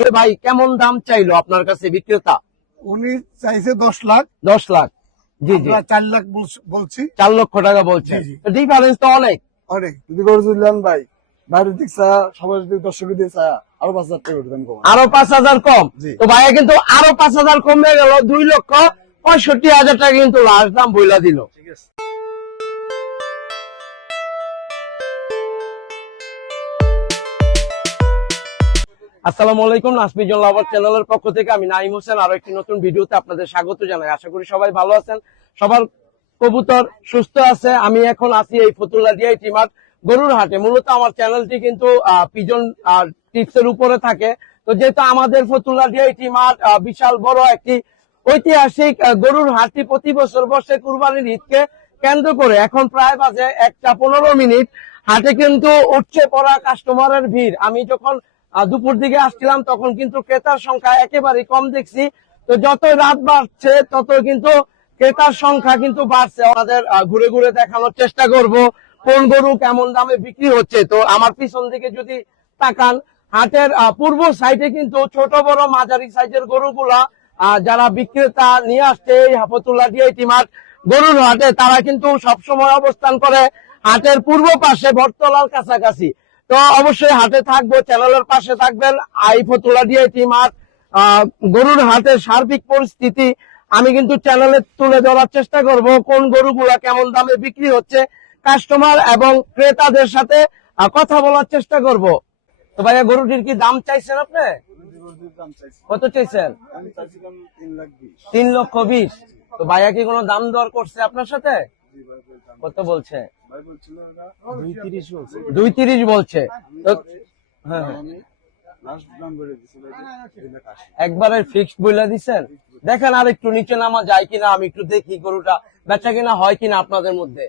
আসলে ভাই কেমন দাম চাইলো আপনার কাছে বিক্রেতা? উনি চাইছে দশ লাখ। দশ লাখ। জি জি। চার লাখ বলছি চার লক্ষ টাকা বলছে। ডিফারেন্স তো অনেক। অনেক। যদি করে ভাই বাইরের দিক চা সবাই যদি দর্শক দিয়ে চা আরও পাঁচ হাজার টাকা কম আরও পাঁচ হাজার কম? তো ভাইয়া কিন্তু আরও পাঁচ হাজার কমে গেল দুই লক্ষ পঁয়ষট্টি হাজার টাকা কিন্তু লাস্ট দাম বইলা দিল। আসসালামু আলাইকুম নাসমিজন লাভার চ্যানেলের পক্ষ থেকে আমি নাইম হোসেন আরও একটি নতুন ভিডিওতে আপনাদের স্বাগত জানাই। আশা করি সবাই ভালো আছেন। সবার কবুতর সুস্থ আছে। আমি এখন আছি এই ফতুল্লা ডিআই টিমার গরুর হাটে। মূলত আমার চ্যানেলটি কিন্তু পিজন টিপস এর উপরে থাকে। তো যেহেতু আমাদের ফতুল্লা ডিআই টিমার বিশাল বড় একটি ঐতিহাসিক গরুর হাটটি প্রতি বছর বসে কুরবানির ঈদকে কেন্দ্র করে এখন প্রায় বাজে একটা পনেরো মিনিট। হাটে কিন্তু উঠছে পড়া কাস্টমারের ভিড়। আমি যখন দুপুর দিকে আসছিলাম, তখন কিন্তু ক্রেতার সংখ্যা একেবারে কম দেখছি। তো যত রাত বাড়ছে তত কিন্তু ক্রেতার সংখ্যা কিন্তু বাড়ছে। আমাদের ঘুরে ঘুরে দেখানোর চেষ্টা করব, কোন গরু কেমন দামে বিক্রি হচ্ছে। তো আমার পিছন দিকে যদি তাকান, হাটের পূর্ব সাইডে কিন্তু ছোট, বড়, মাঝারি সাইজের গরুগুলা যারা বিক্রেতা নিয়ে আসছে এই হাফতুল্লাহ ডিআইটি মাঠ, গরুর হাটে তারা কিন্তু সবসময় অবস্থান করে হাটের পূর্ব পাশে বটতলার কাছাকাছি। তো অবশ্যই হাটে থাকব চ্যানেলের পাশে থাকবেন। আই ফতুল্লা ডিআইটি মাঠ আহ, গরুর হাটের সার্বিক পরিস্থিতি আমি কিন্তু চ্যানেলে তুলে ধরার চেষ্টা করব কোন গরুগুলা কেমন দামে বিক্রি হচ্ছে কাস্টমার এবং ক্রেতাদের সাথে কথা বলার চেষ্টা করব। তো ভাইয়া গরুটির কি দাম চাইছেন আপনি? কত চাইছেন? তিন লক্ষ বিশ। তো ভাইয়া কি কোনো দাম দর করছে আপনার সাথে? কত বলছে? দুই তিরিশ বলছে। হ্যাঁ হ্যাঁ। একবারে ফিক্সড বইলা দিছেন? দেখেন আর একটু নিচে নামা যায় কিনা আমি একটু দেখি গরুটা বেচা কিনা হয় কিনা আপনাদের মধ্যে।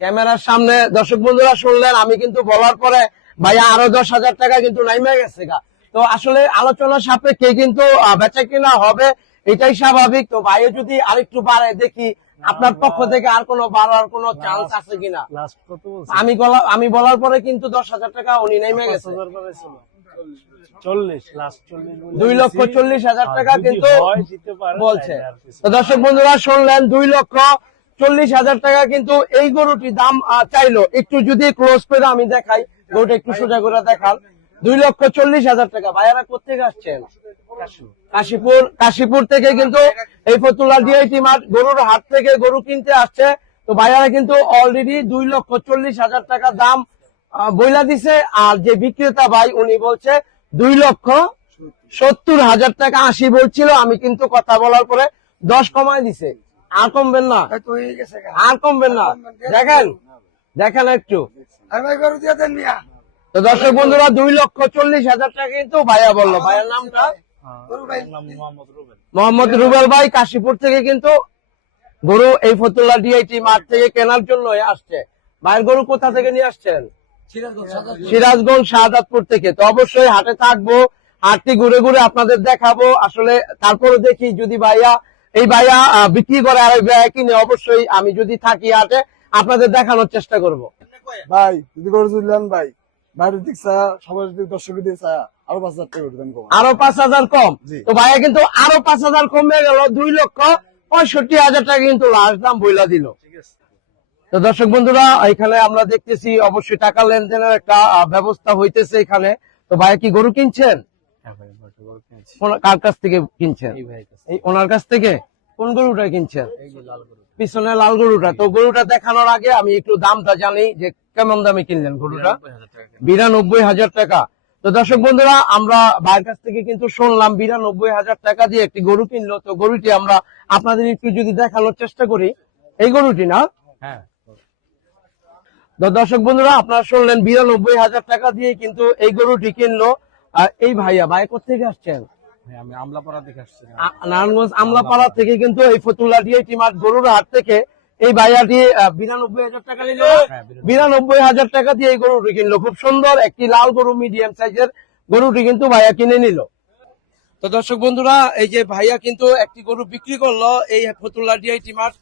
ক্যামেরার সামনে দর্শক বন্ধুরা শুনলেন আমি কিন্তু বলার পরে ভাইয়া আরও দশ হাজার টাকা কিন্তু নাইমে গেছে গা। তো আসলে আলোচনা সাপেক্ষে কিন্তু বেচা কিনা হবে এটাই স্বাভাবিক। তো ভাইয়া যদি আরেকটু বাড়ে দেখি আপনার পক্ষ থেকে আর কোনো বাড়ার কোনো চান্স আছে কিনা? আমি আমি বলার পরে কিন্তু দশ হাজার টাকা উনি নেমে গেছে। চল্লিশ দুই লক্ষ চল্লিশ হাজার টাকা কিন্তু বলছে। বলছে তো দর্শক বন্ধুরা শুনলেন দুই লক্ষ চল্লিশ হাজার টাকা কিন্তু এই গরুটি দাম চাইলো। একটু যদি ক্লোজ করে আমি দেখাই গরুটা একটু সোজা করে দেখান। দুই লক্ষ চল্লিশ হাজার টাকা। ভাইয়ারা কোথেকে আসছেন কাশীপুর। কাশীপুর থেকে কিন্তু এই ফতুল্লা ডিআইটি মাঠ গরুর হাট থেকে গরু কিনতে আসছে। তো ভাইয়ারা কিন্তু অলরেডি দুই লক্ষ চল্লিশ হাজার টাকা দাম বইলা দিছে। আর যে বিক্রেতা ভাই উনি বলছে দুই লক্ষ সত্তর হাজার টাকা আশি বলছিল। আমি কিন্তু কথা বলার পরে দশ কমায় দিছে। আর কমবেন না। আর কমবেন না। দেখেন দেখেন একটু। আর ভাই গরু দিয়ে দেন মিয়া। তো দর্শক বন্ধুরা, দুই লক্ষ চল্লিশ হাজার টাকা কিন্তু ভাইয়া বলল। ভাইয়ার নামটা? মোহাম্মদ রুবেল ভাই। কাশীপুর থেকে কিন্তু গরু এই ফতুল্লা ডিআইটি মাঠ থেকে কেনার জন্য আসছে। ভাইয়ের গরু কোথা থেকে নিয়ে আসছেন? সিরাজগঞ্জ শাহাদাতপুর থেকে। তো অবশ্যই হাটে থাকব, হাটটি ঘুরে ঘুরে আপনাদের দেখাবো। আসলে তারপরে দেখি যদি ভাইয়া, এই ভাইয়া বিক্রি করে আর এই ভাইয়া কিনে, অবশ্যই আমি যদি থাকি হাটে, আপনাদের দেখানোর চেষ্টা করব। ভাই, যদি ভাই। বাইরের দিক চা সবাই যদি দর্শক দিয়ে চা আরও পাঁচ হাজার টাকা কম আরও পাঁচ হাজার কম? তো ভাইয়া কিন্তু আরও পাঁচ হাজার কমে গেল দুই লক্ষ পঁয়ষট্টি হাজার টাকা কিন্তু লাস্ট দাম বইলা দিল। তো দর্শক বন্ধুরা এখানে আমরা দেখতেছি অবশ্যই টাকা লেনদেনের একটা ব্যবস্থা হইতেছে এখানে। তো ভাইয়া কি গরু কিনছেন? কার কাছ থেকে কিনছেন? এই ওনার কাছ থেকে? কোন গরুটা কিনছেন? পিছনে লাল গরুটা। তো গরুটা দেখানোর আগে আমি একটু দামটা জানি যে কেমন দামে কিনলেন গরুটা? বিরানব্বই হাজার টাকা তো দর্শক বন্ধুরা আমরা ভাইয়ের কাছ থেকে কিন্তু শুনলাম বিরানব্বই হাজার টাকা দিয়ে একটি গরু কিনলো। তো গরুটি আমরা আপনাদের একটু যদি দেখানোর চেষ্টা করি এই গরুটি না? তো দর্শক বন্ধুরা আপনারা শুনলেন বিরানব্বই হাজার টাকা দিয়ে কিন্তু এই গরুটি কিনলো। আর এই ভাইয়া ভাই কোথেকে আসছেন? আমি আমলাপাড়া দেখে আসছি নারায়ণগঞ্জ আমলাপাড়া থেকে কিন্তু এই ফতুল্লা ডিআইটি মাঠ গরুর হাট থেকে এই ভাইয়াটি আহ, বিরানব্বই হাজার টাকা নিল। বিরানব্বই। হাজার টাকা দিয়ে এই গরুটি কিনলো। খুব সুন্দর একটি লাল গরু মিডিয়াম সাইজের গরুটি কিন্তু ভাইয়া কিনে নিল। তো দর্শক বন্ধুরা এই যে ভাইয়া কিন্তু একটি গরু বিক্রি করল এই ফতুল্লা ডিআইটি মাঠ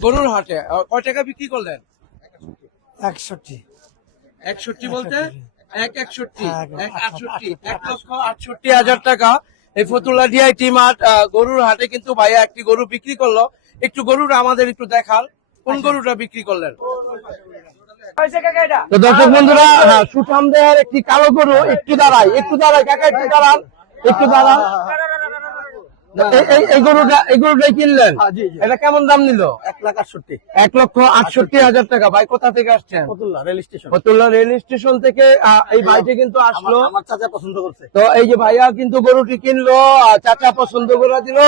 গরুর হাটে। কয় টাকা বিক্রি করলেন? একষট্টি। একষট্টি বলতে? এক একষট্টি। এক আটষট্টি। এক লক্ষ আটষট্টি হাজার টাকা এই ফতুল্লা ডিআই টিমার্ট গরুর হাটে কিন্তু ভাইয়া একটি গরু বিক্রি করল। একটু গরুর আমাদের একটু দেখান। কোন গরুটা বিক্রি করলেন? তো দর্শক বন্ধুরা হ্যাঁ, সুঠাম দেহের একটি কালো গরু একটু দাঁড়ায় একটু দাঁড়ায় কাকা একটু দাঁড়ান একটু দাঁড়ান। এই- এই- এই গরুটা এই গরুটাই কিনলেন? হ্যাঁ, জি, জি। এটা কেমন দাম নিল? এক লাখ আটষট্টি। এক লক্ষ আটষট্টি হাজার টাকা। ভাই কোথা থেকে আসছেন? Fatullah rail station. Fatullah rail station থেকে আহ, এই ভাইটি কিন্তু আসলো। আমার চাচা পছন্দ করছে। তো এই যে ভাইয়া কিন্তু গরুটি কিনলো চাচা পছন্দ করে দিল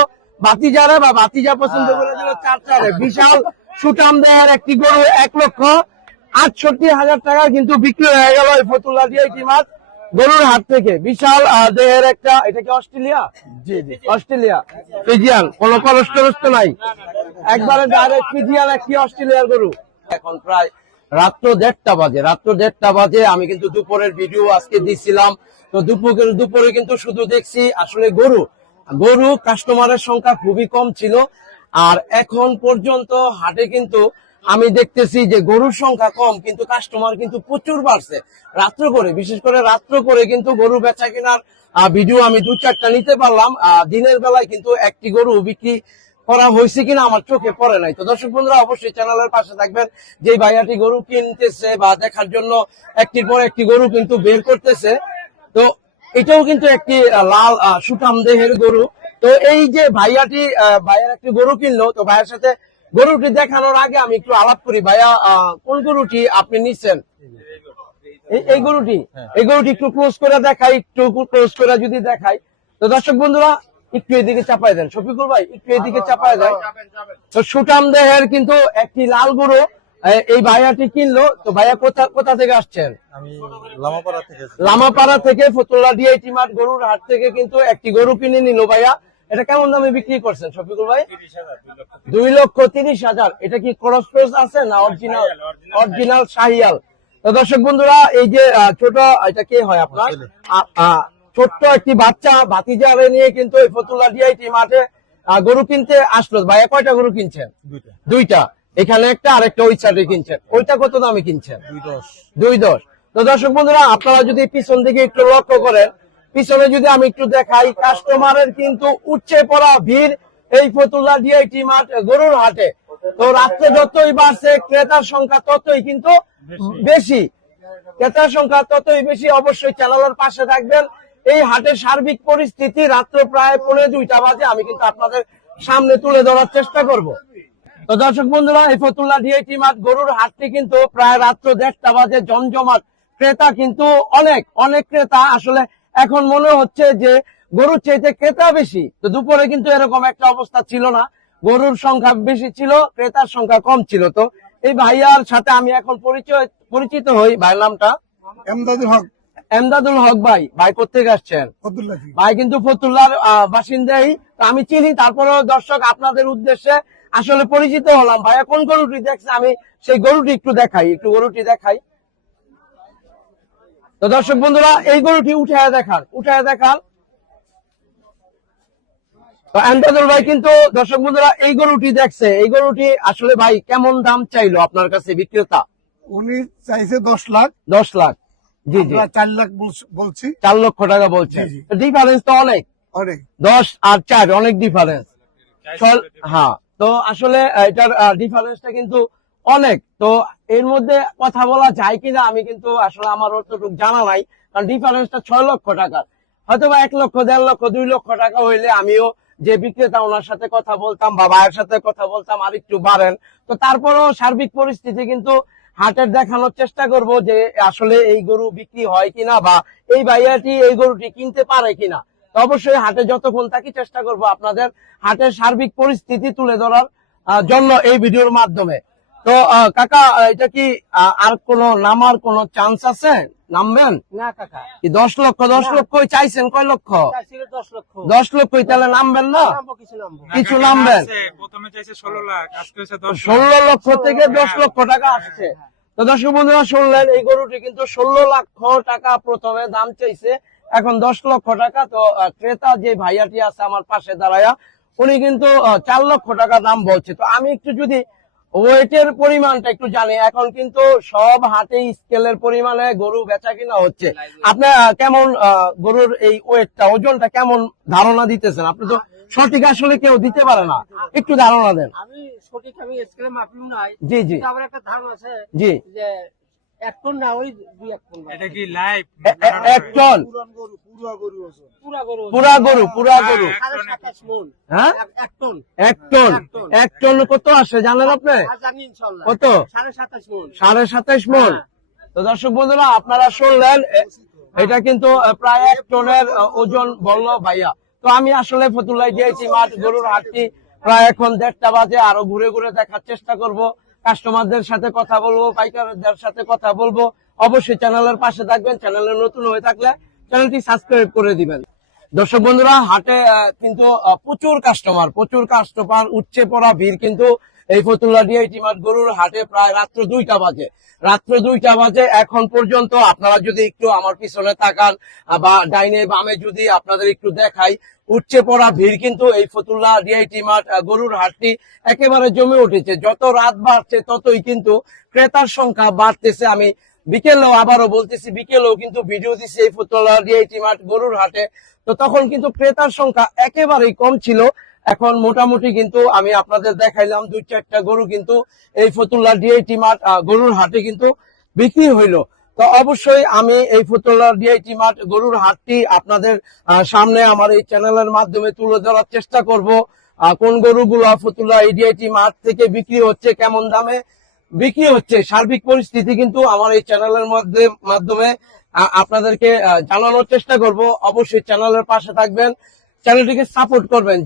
বাতিজারে বা বাতিজা পছন্দ করে দিল চাচারে বিশাল সুটাম দেহের একটি গরু এক লক্ষ আটষট্টি হাজার টাকা কিন্তু বিক্রি হয়ে গেল এই ফতুল্লা দিয়ে মাছ। গরুর হাট থেকে বিশাল দেহের একটা এটা কি অস্ট্রেলিয়া? জি জি। অস্ট্রেলিয়া। ফিজিয়ান কোনো কষ্ট নাই। একবারে ডাইরেক্ট ফিজিয়ান একটি অস্ট্রেলিয়ার গরু। এখন প্রায় রাত্র দেড়টা বাজে রাত্র দেড়টা বাজে। আমি কিন্তু দুপুরের ভিডিও আজকে দিছিলাম। তো দুপুরে দুপুরে কিন্তু শুধু দেখছি আসলে গরু। গরু কাস্টমারের সংখ্যা খুবই কম ছিল। আর এখন পর্যন্ত হাটে কিন্তু আমি দেখতেছি যে গরুর সংখ্যা কম, কিন্তু কাস্টমার কিন্তু প্রচুর বাড়ছে। রাত্র করে, বিশেষ করে রাত্র করে কিন্তু গরু বেচা কেনার ভিডিও আমি দু চারটা নিতে পারলাম। দিনের বেলায় কিন্তু একটি গরু বিক্রি করা হয়েছে কিনা আমার চোখে পড়ে নাই। তো দর্শক বন্ধুরা, অবশ্যই চ্যানেলের পাশে থাকবেন। যে ভাইয়াটি গরু কিনতেছে বা দেখার জন্য একটির পর একটি গরু কিন্তু বের করতেছে, তো এটাও কিন্তু একটি লাল সুঠাম দেহের গরু। তো এই যে ভাইয়াটি ভাইয়ার একটি গরু কিনলো তো ভাইয়ের সাথে গরুটি দেখানোর আগে আমি একটু আলাপ করি। ভাইয়া কোন গরুটি আপনি নিচ্ছেন? এই- গরুটি? এই গরুটি একটু ক্লোজ করে দেখাই একটু ক্লোজ করে যদি দেখাই। তো দর্শক বন্ধুরা একটু এদিকে চাপায় দেন। শফিকুল ভাই একটু এদিকে চাপায় দেয় তো সুটাম দেহের কিন্তু একটি লাল গরু এই ভাইয়াটি কিনলো। তো ভাইয়া কোথা কোথা থেকে আসছেন? লামাপাড়া থেকে লামাপাড়া থেকে ফতুল্লা ডিআইটি মাঠ গরুর হাট থেকে কিন্তু একটি গরু কিনে নিল ভাইয়া। এটা কেমন দামে বিক্রি করছেন শফিকুল ভাই? দুই লক্ষ তিরিশ। হাজার। এটা কি ক্রস পেস আছে না অরিজিনাল অরিজিনাল শাহিয়াল। তো দর্শক বন্ধুরা এই যে ছোট এটা কে হয় আপনার? ছোট্ট একটি বাচ্চা ভাতিজারে নিয়ে কিন্তু এই ফতুল্লা ডিআইটি মাঠে গরু কিনতে আসলো। ভাইয়া কয়টা গরু কিনছেন? দুইটা। দুইটা। এখানে একটা আরেকটা ওই সাইডে কিনছেন। ওইটা কত দামে কিনছেন? দুই দশ। তো দর্শক বন্ধুরা আপনারা যদি পিছন দিকে একটু লক্ষ্য করেন পিছনে যদি আমি একটু দেখাই কাস্টমারের কিন্তু উচ্চে পড়া ভিড় এই ফতুল্লা ডিআইটি মাঠ গরুর হাটে। তো রাত্রে যতই বাড়ছে ক্রেতার সংখ্যা ততই কিন্তু বেশি। ক্রেতার সংখ্যা ততই বেশি অবশ্যই চ্যানেলের পাশে থাকবেন। এই হাটের সার্বিক পরিস্থিতি রাত্র প্রায় পৌনে দুইটা বাজে আমি কিন্তু আপনাদের সামনে তুলে ধরার চেষ্টা করব। তো দর্শক বন্ধুরা এই ফতুল্লা ডিআইটি মাঠ গরুর হাটটি কিন্তু প্রায় রাত্র দেড়টা বাজে জমজমাট। ক্রেতা কিন্তু অনেক অনেক ক্রেতা আসলে এখন মনে হচ্ছে যে গরুর চাইতে ক্রেতা বেশি। তো দুপুরে কিন্তু এরকম একটা অবস্থা ছিল না। গরুর সংখ্যা বেশি ছিল ক্রেতার সংখ্যা কম ছিল। তো এই ভাইয়ার সাথে আমি এখন পরিচয় পরিচিত হই। ভাইয়ের নামটা? এমদাদুল হক। এমদাদুল হক ভাই। ভাই কোথেকে আসছেন? ভাই কিন্তু ফতুল্লার আহ, বাসিন্দাই। তো আমি চিনি তারপরেও দর্শক আপনাদের উদ্দেশ্যে আসলে পরিচিত হলাম। ভাইয়া কোন গরুটি দেখছে? আমি সেই গরুটি একটু দেখাই একটু গরুটি দেখাই। তো দর্শক বন্ধুরা এই গরুটি উঠায় দেখান উঠায় দেখান। তো এমদাদুল ভাই কিন্তু দর্শক বন্ধুরা এই গরুটি দেখছে এই গরুটি আসলে ভাই কেমন দাম চাইলো আপনার কাছে বিক্রেতা? উনি চাইছে দশ লাখ। দশ লাখ। জি জি। চার লাখ বলছি চার লক্ষ টাকা জি। ডিফারেন্স তো অনেক। অনেক। দশ আর চার অনেক ডিফারেন্স হ্যাঁ। তো আসলে এটার ডিফারেন্সটা কিন্তু অনেক। তো এর মধ্যে কথা বলা যায় কিনা আমি কিন্তু আসলে আমার অতটুকু জানা নাই, কারণ ডিফারেন্সটা ছয় লক্ষ টাকার। হয়তো বা এক লক্ষ, দেড় লক্ষ, দুই লক্ষ টাকা হইলে আমিও যে বিক্রেতা ওনার সাথে কথা বলতাম বা ভাইয়ের সাথে কথা বলতাম আর একটু বাড়েন। তো তারপরেও সার্বিক পরিস্থিতি কিন্তু হাটের দেখানোর চেষ্টা করব যে আসলে এই গরু বিক্রি হয় কিনা বা এই ভাইয়াটি এই গরুটি কিনতে পারে কিনা। তো অবশ্যই হাটে যতক্ষণ থাকি চেষ্টা করব আপনাদের হাটের সার্বিক পরিস্থিতি তুলে ধরার জন্য এই ভিডিওর মাধ্যমে। তো কাকা এটা কি আর কোন নামার কোন চান্স আছে? নামবেন? না কাকা। কি দশ লক্ষ দশ লক্ষই চাইছেন? কয় লক্ষ? দশ লক্ষ। দশ লক্ষই তাহলে নামবেন না? কিছু নামবেন? ষোলো লক্ষ থেকে দশ লক্ষ টাকা আসছে। তো দর্শক বন্ধুরা শুনলেন এই গরুটি কিন্তু ষোলো লক্ষ টাকা প্রথমে দাম চাইছে। এখন দশ লক্ষ টাকা তো ক্রেতা যে ভাইয়াটি আছে আমার পাশে দাঁড়ায়া উনি কিন্তু চার লক্ষ টাকা দাম বলছে। তো আমি একটু যদি ওয়েটের পরিমাণটা একটু জানি। এখন কিন্তু সব হাতে স্কেলের পরিমাণে গরু বেচা কিনা হচ্ছে। আপনার কেমন গরুর এই ওয়েটটা ওজনটা কেমন ধারণা দিতেছেন? আপনি তো সঠিক আসলে কেউ দিতে পারে না। একটু ধারণা দেন। আমি সঠিক আমি স্কেলে মাপলু নাই। জি জি। আমার একটা ধারণা আছে জি। যে এক টন না ওই দুই এক টন এটা কি লাইভ এক টন পুরা গরু পুরা গরু। পুরা মন। হ্যাঁ? এক- এক টন। এক টন? এক টন। কত আসে জানেন আপনি? জানি ইনশাল্লাহ। কত? সাড়ে সাতাশ মন। সাড়ে মন। তো দর্শক বন্ধুরা আপনারা শুনলেন এটা কিন্তু প্রায় এক টনের ওজন বলল ভাইয়া। তো আমি আসলে ফতুল্লায় দিয়েছি মাঠ গরুর হাটটি প্রায় এখন দেড়টা বাজে আরও ঘুরে ঘুরে দেখার চেষ্টা করব। কাস্টমারদের সাথে কথা বলব, পাইকারদের সাথে কথা বলব। অবশ্যই চ্যানেলের পাশে থাকবেন চ্যানেলে নতুন হয়ে থাকলে চ্যানেলটি সাবস্ক্রাইব করে দিবেন। দর্শক বন্ধুরা, হাটে কিন্তু প্রচুর কাস্টমার প্রচুর কাস্টমার উচ্চে পড়া ভিড় কিন্তু এই ফতুল্লা ডিআইটি মাঠ গরুর হাটে প্রায় রাত্র দুইটা বাজে। রাত্র দুইটা বাজে, এখন পর্যন্ত আপনারা যদি একটু আমার পিছনে তাকান বা ডাইনে বামে যদি আপনাদের একটু দেখাই উচ্চে পড়া ভিড়। কিন্তু এই ফতুল্লা ডিআইটি মাঠ গরুর হাটটি একেবারে জমে উঠেছে। যত রাত বাড়ছে, ততই কিন্তু ক্রেতার সংখ্যা বাড়তেছে। আমি বিকেলেও আবারও বলতেছি, বিকেলেও কিন্তু ভিডিও দিছি এই ফতুল্লা ডিআইটি মাঠ গরুর হাটে। তো তখন কিন্তু ক্রেতার সংখ্যা একেবারেই কম ছিল। এখন মোটামুটি কিন্তু আমি আপনাদের দেখাইলাম, দুই চারটা গরু কিন্তু এই ফতুল্লা ডিআইটি মাঠ গরুর হাটে কিন্তু বিক্রি হইল। তো অবশ্যই আমি এই ফতুল্লা ডিআইটি মাঠ গরুর হাটটি আপনাদের সামনে আমার এই চ্যানেলের মাধ্যমে তুলে ধরার চেষ্টা করব। কোন গরুগুলো ফতুল্লা ডিআইটি মাঠ থেকে বিক্রি হচ্ছে, কেমন দামে বিক্রি হচ্ছে, সার্বিক পরিস্থিতি কিন্তু আমার এই চ্যানেলের মধ্যে, মাধ্যমে আপনাদেরকে জানানোর চেষ্টা করব। অবশ্যই চ্যানেলের পাশে থাকবেন, চ্যানেলটিকে সাপোর্ট করবেন।